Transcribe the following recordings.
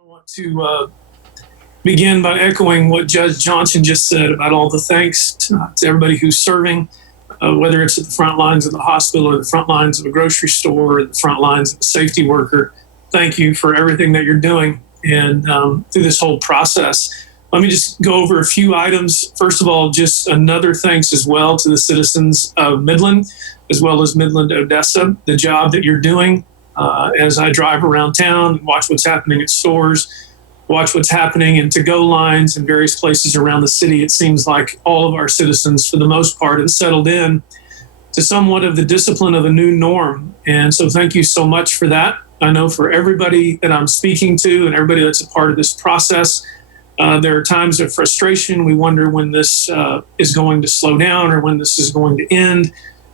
I want to begin by echoing what Judge Johnson just said about all the thanks to everybody who's serving, whether it's at the front lines of the hospital or the front lines of a grocery store or the front lines of a safety worker. Thank you for everything that you're doing and through this whole process. Let me just go over a few items. First of all, just another thanks as well to the citizens of Midland, as well as Midland, Odessa, the job that you're doing. As I drive around town and watch what's happening at stores, watch what's happening in to-go lines in various places around the city, it seems like all of our citizens, for the most part, have settled in to somewhat of the discipline of a new norm. And so thank you so much for that. I know for everybody that I'm speaking to and everybody that's a part of this process, there are times of frustration. We wonder when this is going to slow down or when this is going to end.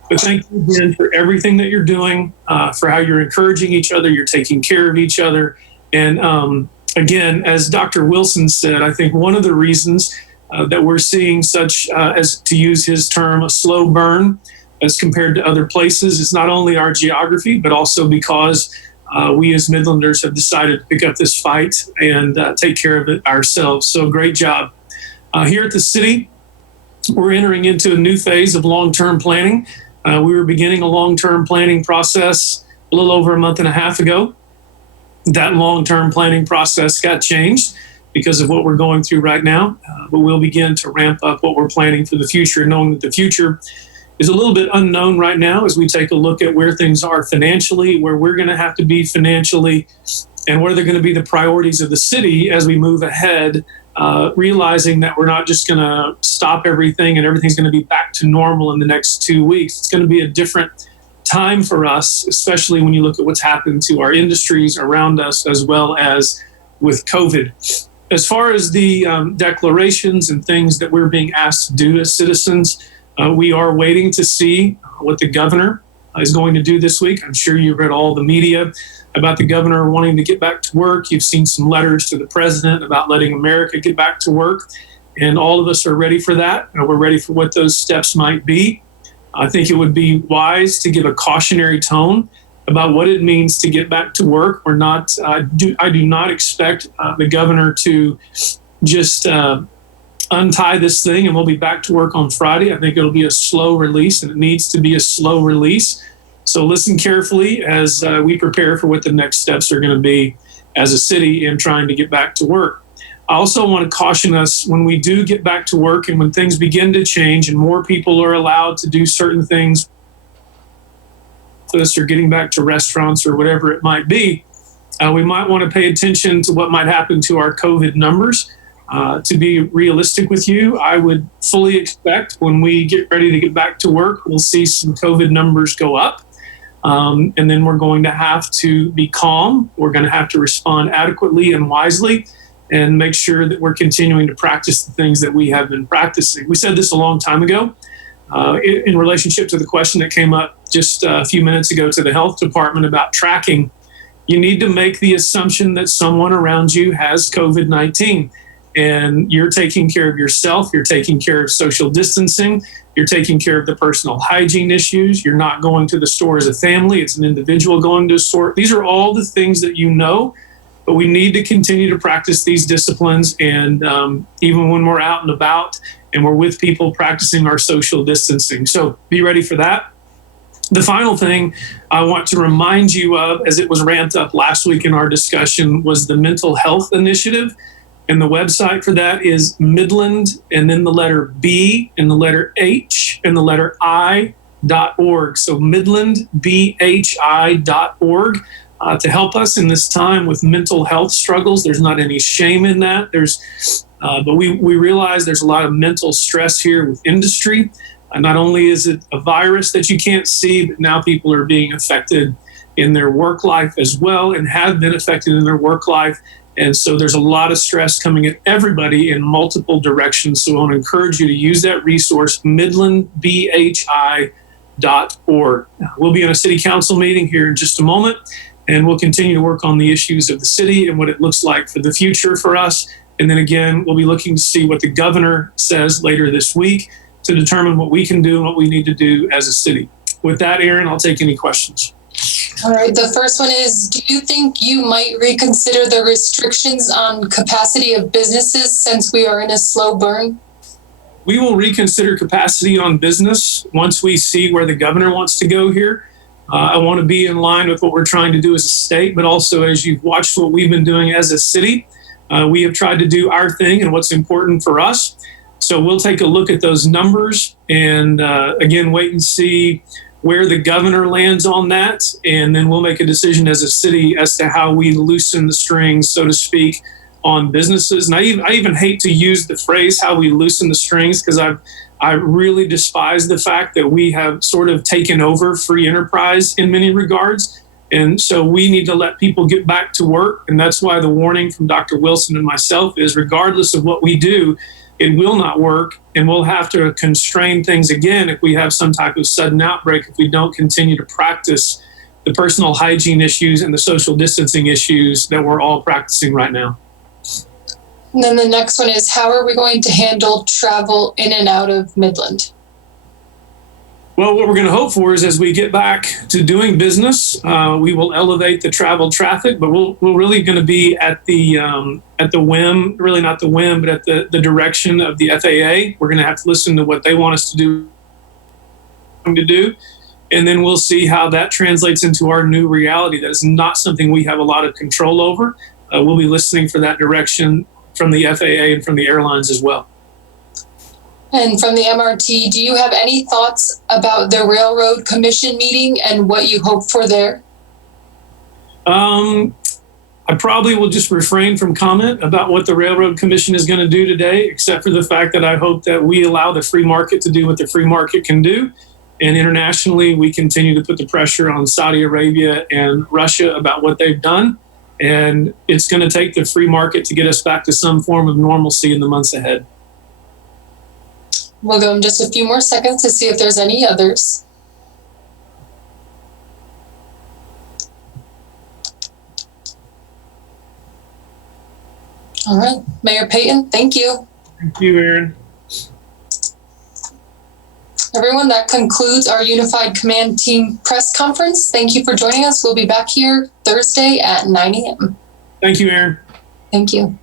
But thank you again for everything that you're doing, for how you're encouraging each other, you're taking care of each other. And again, as Dr. Wilson said, I think one of the reasons that we're seeing such, as to use his term, a slow burn as compared to other places is not only our geography, but also because we as Midlanders have decided to pick up this fight and take care of it ourselves. So great job. Here at the city, we're entering into a new phase of long-term planning. We were beginning a long-term planning process a little over a month and a half ago. That long-term planning process got changed because of what we're going through right now, but we'll begin to ramp up what we're planning for the future, knowing that the future is a little bit unknown right now as we take a look at where things are financially, where we're going to have to be financially, and what are going to be the priorities of the city as we move ahead, realizing that we're not just going to stop everything and everything's going to be back to normal in the next 2 weeks. It's going to be a different time for us, especially when you look at what's happened to our industries around us, as well as with COVID. As far as the declarations and things that we're being asked to do as citizens, we are waiting to see what the governor is going to do this week. I'm sure you've read all the media about the governor wanting to get back to work. You've seen some letters to the president about letting America get back to work. And all of us are ready for that. We're ready for what those steps might be. I think it would be wise to give a cautionary tone about what it means to get back to work. I do not expect the governor to just untie this thing and we'll be back to work on Friday. I think it'll be a slow release, and it needs to be a slow release. So listen carefully as we prepare for what the next steps are going to be as a city in trying to get back to work. I also want to caution us when we do get back to work and when things begin to change and more people are allowed to do certain things, or getting back to restaurants or whatever it might be, we might want to pay attention to what might happen to our COVID numbers. To be realistic with you, I would fully expect when we get ready to get back to work, we'll see some COVID numbers go up. And then we're going to have to be calm. We're going to have to respond adequately and wisely and make sure that we're continuing to practice the things that we have been practicing. We said this a long time ago in relationship to the question that came up just a few minutes ago to the health department about tracking. You need to make the assumption that someone around you has COVID-19. And you're taking care of yourself, you're taking care of social distancing, you're taking care of the personal hygiene issues, you're not going to the store as a family, it's an individual going to a store. These are all the things that you know, but we need to continue to practice these disciplines. And even when we're out and about and we're with people, practicing our social distancing. So be ready for that. The final thing I want to remind you of, as it was ramped up last week in our discussion, was the mental health initiative. And the website for that is Midland, and then the letter B, and the letter H, and the letter I.org. So MidlandBHI.org to help us in this time with mental health struggles. There's not any shame in that. But we realize there's a lot of mental stress here with industry. Not only is it a virus that you can't see, but now people are being affected in their work life as well, and have been affected in their work life. And so there's a lot of stress coming at everybody in multiple directions. So I want to encourage you to use that resource, MidlandBHI.org. We'll be in a city council meeting here in just a moment, and we'll continue to work on the issues of the city and what it looks like for the future for us. And then again, we'll be looking to see what the governor says later this week to determine what we can do and what we need to do as a city. With that, Aaron, I'll take any questions. All right, the first one is, do you think you might reconsider the restrictions on capacity of businesses since we are in a slow burn? We will reconsider capacity on business once we see where the governor wants to go here. I want to be in line with what we're trying to do as a state, but also as you've watched what we've been doing as a city, we have tried to do our thing and what's important for us. So we'll take a look at those numbers and again, wait and see where the governor lands on that. And then we'll make a decision as a city as to how we loosen the strings, so to speak, on businesses. And I even hate to use the phrase how we loosen the strings, because I really despise the fact that we have sort of taken over free enterprise in many regards. And so we need to let people get back to work. And that's why the warning from Dr. Wilson and myself is, regardless of what we do, it will not work, and we'll have to constrain things again if we have some type of sudden outbreak, if we don't continue to practice the personal hygiene issues and the social distancing issues that we're all practicing right now. And then the next one is, how are we going to handle travel in and out of Midland? Well, what we're going to hope for is, as we get back to doing business, we will elevate the travel traffic, but we're really going to be at the whim, really not the whim, but at the direction of the FAA. We're going to have to listen to what they want us to do, and then we'll see how that translates into our new reality. That is not something we have a lot of control over. We'll be listening for that direction from the FAA and from the airlines as well. And from the MRT, do you have any thoughts about the Railroad Commission meeting and what you hope for there? I probably will just refrain from comment about what the Railroad Commission is going to do today, except for the fact that I hope that we allow the free market to do what the free market can do. And internationally, we continue to put the pressure on Saudi Arabia and Russia about what they've done. And it's going to take the free market to get us back to some form of normalcy in the months ahead. We'll go in just a few more seconds to see if there's any others. All right, Mayor Payton, thank you. Thank you, Aaron. Everyone, that concludes our Unified Command Team press conference. Thank you for joining us. We'll be back here Thursday at 9 a.m. Thank you, Aaron. Thank you.